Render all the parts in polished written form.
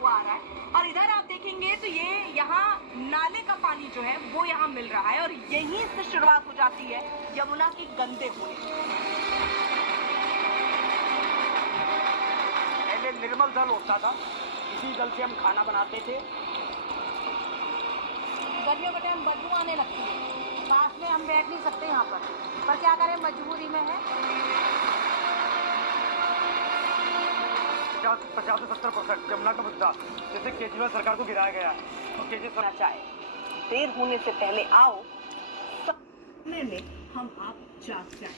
हुआ आ रहा है। और इधर आप देखेंगे तो ये यहाँ नाले का पानी जो है वो यहाँ मिल रहा है और यहीं से शुरुआत हो जाती है यमुना की गंदे होने। पहले निर्मल जल होता था, इसी जल से हम खाना बनाते थे। गर्मियों के टाइम बदबू आने लगती है, पास में हम बैठ नहीं सकते यहाँ पर क्या करें, मजबूरी में है। 50-70% यमुना का मुद्दा जैसे केजरीवाल सरकार को गिराया गया और केजरीवाल चाहे देर होने से पहले आओ, समय में हम आप जाग जाए।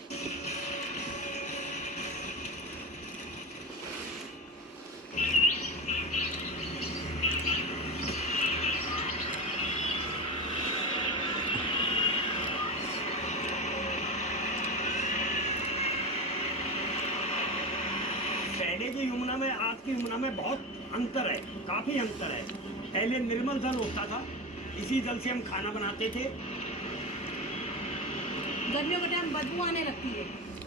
पहले की यमुना में आज की यमुना में बहुत अंतर है, काफी अंतर है। पहले निर्मल जल होता था, इसी जल से हम खाना बनाते थे। गर्मियों के टाइम बदबू आने लगती है,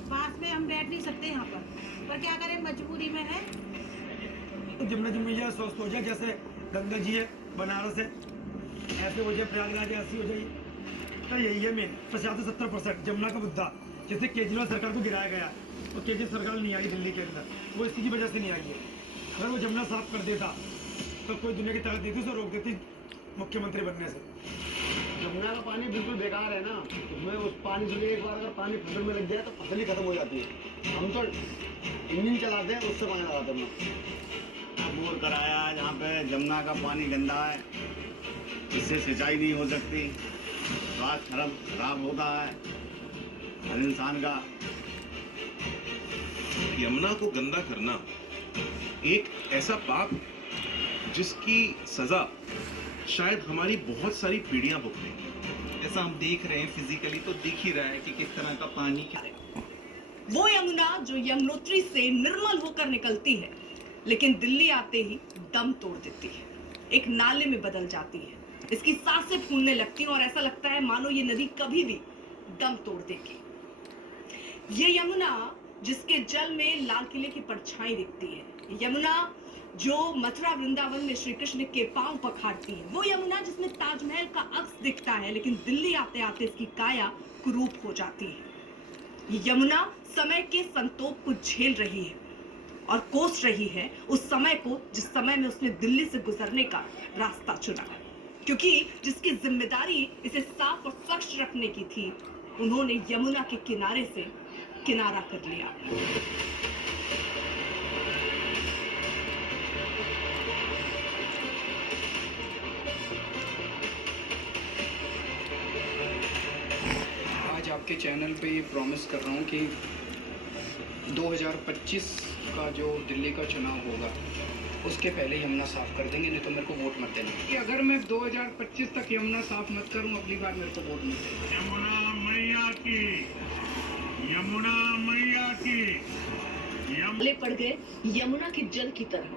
पास में हम बैठ नहीं सकते यहाँ पर क्या करें, मजबूरी में है। जमुना जी में स्वस्थ हो जाए, जैसे गंगा जी है बनारस है, ऐसे हो जाए, प्रयागराज ऐसी हो जाए। तो यही है मेन 50-70% यमुना का मुद्दा जैसे केजरीवाल सरकार को गिराया गया और केजरीवाल सरकार नहीं आई दिल्ली के अंदर, वो इसकी वजह से नहीं आई है। अगर वो यमुना साफ कर देता तो कोई दुनिया की ताकत देती, उसे रोक देती मुख्यमंत्री बनने से। यमुना का पानी बिल्कुल बेकार है ना, उसमें उस पानी से एक बार अगर पानी फसल में लग जाए तो फसल ही खत्म हो जाती है। हम तो इंजन चलाते हैं, उससे पानी लगाते हैं। बोर कराया जहाँ पे यमुना का पानी गंदा है, इससे सिंचाई नहीं हो सकती, स्वास्थ्य खराब होता है हर इंसान का। यमुना को गंदा करना एक ऐसा पाप जिसकी सजा शायद हमारी बहुत सारी पीढ़ियां भुगतेंगी। जैसा हम देख रहे हैं फिजिकली तो दिख ही रहा है कि किस तरह का पानी क्या है। वो यमुना जो यमुनोत्री से निर्मल होकर निकलती है, लेकिन दिल्ली आते ही दम तोड़ देती है, एक नाले में बदल जाती है। इसकी सांसें फूलने लगती हैं और ऐसा लगता है मानो ये नदी कभी भी दम तोड़ देगी। ये यमुना जिसके जल में लाल किले की परछाई दिखती है, यमुना जो मथुरा वृंदावन में श्री कृष्ण के पांव पखारती है, वो यमुना जिसमें ताजमहल का अक्स दिखता है, लेकिन दिल्ली आते आते इसकी काया कुरूप हो जाती है। ये यमुना समय के संतोष को झेल रही है और कोस रही है उस समय को जिस समय में उसने दिल्ली से गुजरने का रास्ता चुना, क्योंकि जिसकी जिम्मेदारी इसे साफ और स्वच्छ रखने की थी, उन्होंने यमुना के किनारे से किनारा कर लिया। आज आपके चैनल पे ये प्रॉमिस कर रहा हूँ कि 2025 का जो दिल्ली का चुनाव होगा उसके पहले यमुना साफ कर देंगे, नहीं तो मेरे को वोट मत देना। कि अगर मैं 2025 तक यमुना साफ मत करूँ, अगली बार मेरे को वोट मत देना। यमुना मैया की, यमुना मैया की। नाले पड़ गए यमुना के जल की तरह,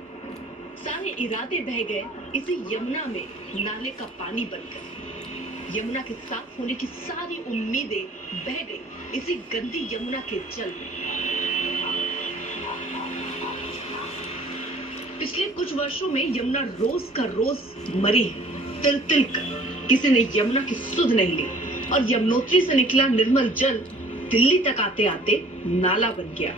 सारे इरादे बह गए इसी यमुना में नाले का पानी बनकर। यमुना के साफ होने की सारी उम्मीदें बह गई इसी गंदी यमुना के जल में। पिछले कुछ वर्षों में यमुना रोज का रोज मरी है, तिल तिल कर। किसी ने यमुना की सुध नहीं ली और यमुनोत्री से निकला निर्मल जल दिल्ली तक आते आते नाला बन गया।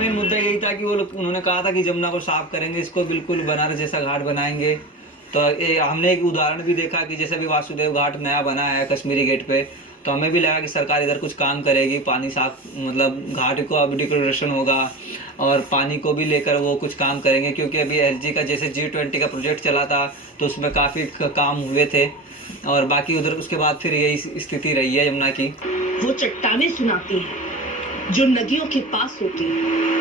मेन मुद्दा यही था कि उन्होंने कहा था कि यमुना को साफ करेंगे, इसको बिल्कुल बनारस जैसा घाट बनाएंगे। तो हमने एक उदाहरण भी देखा कि जैसे भी वासुदेव घाट नया बना है कश्मीरी गेट पे, तो हमें भी लगा कि सरकार इधर कुछ काम करेगी, पानी साफ, मतलब घाट को अब डिक्लोरेशन होगा और पानी को भी लेकर वो कुछ काम करेंगे, क्योंकि अभी एलजी का जैसे G20 का प्रोजेक्ट चला था तो उसमें काफ़ी काम हुए थे और बाकी उधर उसके बाद फिर यही स्थिति रही है यमुना की। वो चट्टानें सुनाती हैं जो नदियों के पास होती हैं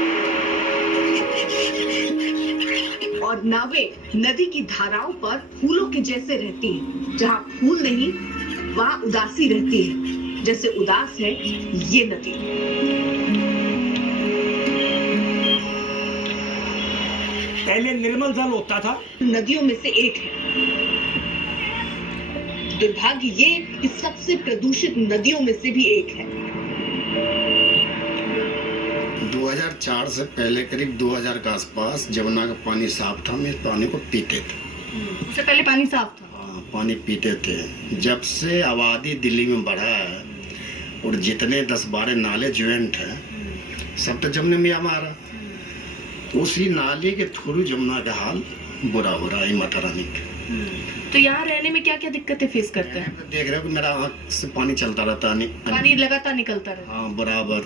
और नावें नदी की धाराओं पर फूलों के जैसे रहती हैं। जहाँ फूल नहीं वहाँ उदासी रहती है, जैसे उदास है ये नदी। पहले निर्मल जल होता था, नदियों में से एक है। दुर्भाग्य ये कि सबसे प्रदूषित नदियों में से भी एक है। 2004 से पहले करीब 2000 के आसपास जमुना का पानी साफ था, हम इस पानी को पीते थे। उससे पहले पानी साफ था। हाँ, पानी पीते थे। जब से आबादी दिल्ली में बढ़ा है और जितने 10-12 नाले ज्वाइंट हैं सब तो जमुना में हमारा, उसी नाले के थ्रू जमुना का हाल बुरा हो रहा है माता रानी का। तो यहाँ रहने में क्या क्या दिक्कतें फेस करते हैं? देख रहे हो कि मेरा आँख से पानी चलता रहता है। पानी लगातार निकलता रहता हाँ बराबर।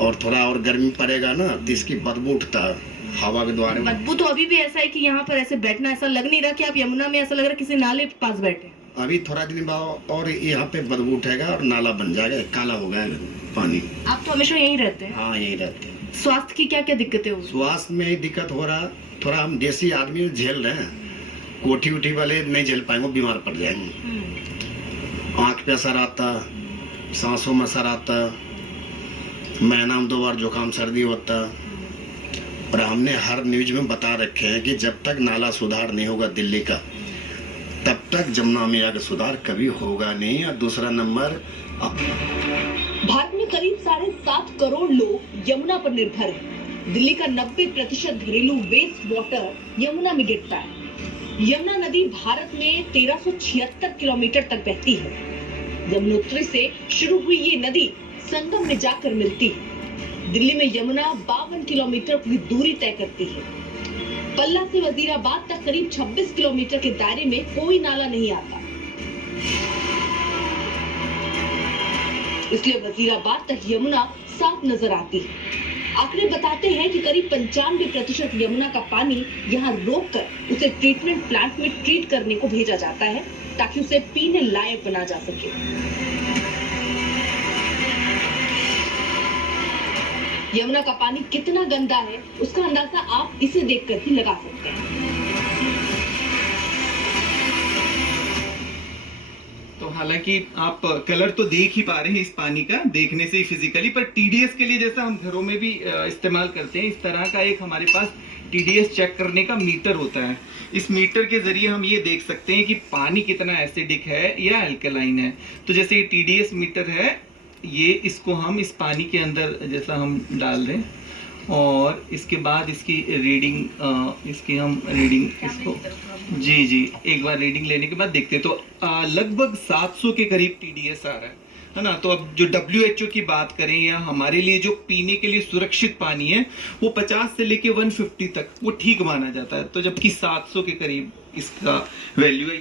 और थोड़ा और गर्मी पड़ेगा ना तो इसकी बदबू उठता है हवा के द्वारा। है। बदबू तो अभी भी ऐसा है कि यहाँ पर ऐसे बैठना ऐसा लग नहीं रहा कि आप यमुना में, ऐसा लग रहा है किसी नाले के पास बैठे हैं। अभी थोड़ा दिन बाद और यहाँ पे बदबू उठेगा और नाला बन जाएगा, काला हो गया पानी। आप तो हमेशा यहीं रहते हैं? हाँ यहीं रहते हैं। स्वास्थ्य की क्या क्या दिक्कतें हो? स्वास्थ्य में ही दिक्कत हो रहा, थोड़ा हम देसी आदमी झेल रहे हैं, कोठी उठी वाले नहीं झेल पाएंगे, बीमार पड़ जाएंगे। आँख पे असर आता, सांसों में असर आता, महीना में 2 बार जुकाम सर्दी होता। और हमने हर न्यूज में बता रखे हैं कि जब तक नाला सुधार नहीं होगा दिल्ली का, तब तक जमुना मैया का सुधार कभी होगा नहीं। और दूसरा नंबर, भारत में करीब 7.5 करोड़ लोग यमुना पर निर्भर हैं। दिल्ली का 90% घरेलू वेस्ट वाटर यमुना में गिरता है। यमुना नदी भारत में 1376 किलोमीटर तक बहती है। यमुनोत्री से शुरू हुई ये नदी संगम में जाकर मिलती है। दिल्ली में यमुना 52 किलोमीटर की दूरी तय करती है। पल्ला से वजीराबाद तक करीब 26 किलोमीटर के दायरे में कोई नाला नहीं आता, इसलिए वजीराबाद तक यमुना साफ नजर आती है। आंकड़े बताते हैं कि करीब 95% यमुना का पानी यहाँ रोककर उसे ट्रीटमेंट प्लांट में ट्रीट करने को भेजा जाता है ताकि उसे पीने लायक बना जा सके। यमुना का पानी कितना गंदा है उसका अंदाजा आप इसे देखकर ही लगा सकते हैं। तो हालांकि आप कलर तो देख ही पा रहे हैं इस पानी का, देखने से ही फिजिकली, पर टीडीएस के लिए जैसा हम घरों में भी इस्तेमाल करते हैं, इस तरह का एक हमारे पास टीडीएस चेक करने का मीटर होता है। इस मीटर के जरिए हम ये देख सकते हैं कि पानी कितना एसिडिक है या अल्कलाइन है। तो जैसे ये टीडीएस मीटर है, ये इसको हम इस पानी के अंदर जैसा हम डाल दें और इसके बाद इसकी रीडिंग, इसकी हम रीडिंग इसको जी एक बार रीडिंग लेने के बाद देखते हैं। तो लगभग 700 के करीब टीडीएस आ रहा है ना। तो अब जो WHO की बात करें या हमारे लिए जो पीने के लिए सुरक्षित पानी है वो 50 से लेके 150 तक वो ठीक माना जाता है। तो जबकि 700 के करीब इसका वैल्यू है।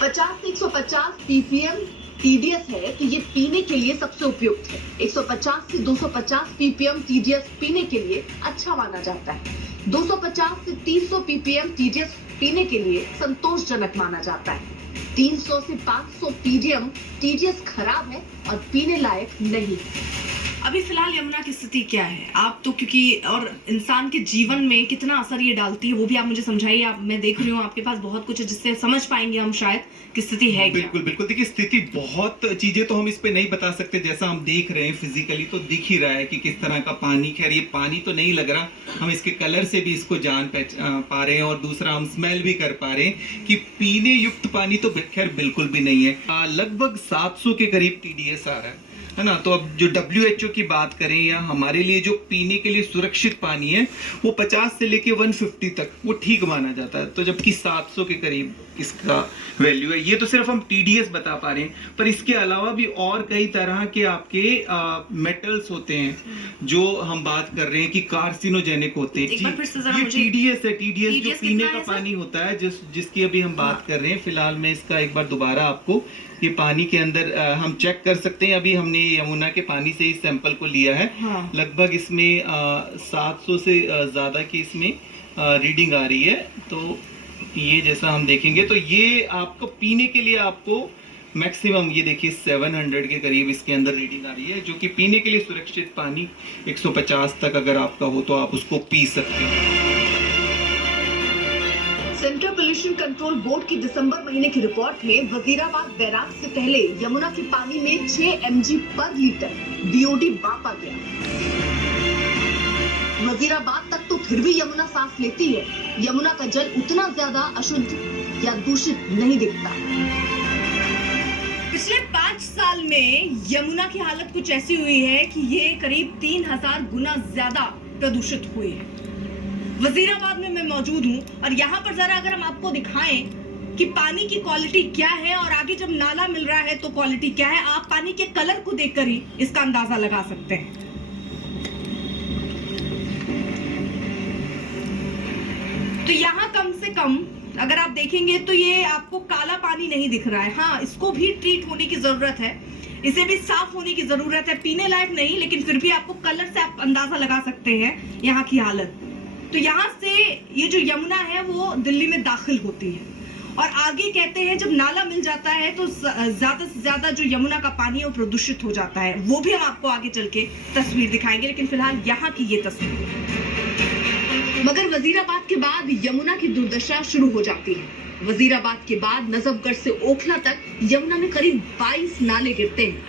50 से 150 ppm टीडीएस है तो ये पीने के लिए सबसे उपयुक्त है। 150 से 250 ppm टीडीएस पीने के लिए अच्छा माना जाता है। 250 से 300 ppm टीडीएस पीने के लिए संतोषजनक माना जाता है। 300 से 500 ppm टीडीएस खराब है और पीने लायक नहीं है। अभी फिलहाल यमुना की स्थिति क्या है? आप तो क्योंकि और इंसान के जीवन में कितना असर ये डालती है वो भी आप मुझे समझाइए। आप, मैं देख रही हूँ आपके पास बहुत कुछ है जिससे समझ पाएंगे हम शायद कि स्थिति है क्या। बिल्कुल बिल्कुल, देखिए स्थिति बहुत चीजें तो हम इस पे नहीं बता सकते, जैसा हम देख रहे हैं फिजिकली तो दिख ही रहा है कि किस तरह का पानी। खैर ये पानी तो नहीं लग रहा, हम इसके कलर से भी इसको जान पा रहे हैं और दूसरा हम स्मेल भी कर पा रहे हैं कि पीने युक्त पानी तो खैर बिल्कुल भी नहीं है। लगभग 700 के करीब टीडीएस आ रहा है ना। तो अब जो WHO की बात करें या हमारे लिए जो पीने के लिए सुरक्षित पानी है वो 50 से लेके 150 तक वो ठीक माना जाता है। तो जबकि 700 के करीब इसका वैल्यू है। ये तो सिर्फ हम टीडीएस बता पा रहे हैं, पर इसके अलावा भी और कई तरह के आपके मेटल्स होते हैं जो हम बात कर रहे हैं कि कार्सिनोजेनिक होते हैं। ये टीडीएस है, टीडीएस जो पीने का पानी होता है जिसकी अभी हम बात कर रहे हैं। फिलहाल मैं इसका एक बार दोबारा आपको ये पानी के अंदर हम चेक कर सकते हैं। अभी हमने यमुना के पानी से इस सैंपल को लिया है। लगभग इसमें 700 से ज़्यादा की इसमें रीडिंग आ रही है। तो ये जैसा हम देखेंगे तो ये आपको पीने के लिए आपको मैक्सिमम ये देखिए 700 के करीब इसके अंदर रीडिंग आ रही है, जो कि पीने के लिए सुरक्षित पानी 150 तक अगर आपका हो तो आप उसको पी सकते हैं। सेंट्रल पोल्यूशन कंट्रोल बोर्ड की दिसंबर महीने की रिपोर्ट में वजीराबाद बैराज से पहले यमुना के पानी में 6 mg पर लीटर बीओडी मापा गया। वजीराबाद तक तो फिर भी यमुना सांस लेती है। यमुना का जल उतना ज्यादा अशुद्ध या दूषित नहीं दिखता। पिछले 5 साल में यमुना की हालत कुछ ऐसी हुई है कि ये करीब 3000 गुना ज्यादा प्रदूषित हुई है। वजीराबाद में मैं मौजूद हूं और यहाँ पर जरा अगर हम आपको दिखाएं कि पानी की क्वालिटी क्या है और आगे जब नाला मिल रहा है तो क्वालिटी क्या है, आप पानी के कलर को देखकर ही इसका अंदाजा लगा सकते हैं। तो यहाँ कम से कम अगर आप देखेंगे तो ये आपको काला पानी नहीं दिख रहा है। हाँ, इसको भी ट्रीट होने की जरूरत है, इसे भी साफ होने की जरूरत है, पीने लायक नहीं, लेकिन फिर भी आपको कलर से आप अंदाजा लगा सकते हैं यहाँ की हालत। तो यहाँ से ये जो यमुना है वो दिल्ली में दाखिल होती है और आगे कहते हैं जब नाला मिल जाता है तो ज्यादा से ज्यादा जो यमुना का पानी है वो प्रदूषित हो जाता है। वो भी हम आपको आगे चल के तस्वीर दिखाएंगे, लेकिन फिलहाल यहाँ की ये तस्वीर। मगर वजीराबाद के बाद यमुना की दुर्दशा शुरू हो जाती है। वजीराबाद के बाद नजफगढ़ से ओखला तक यमुना में करीब 22 नाले गिरते हैं।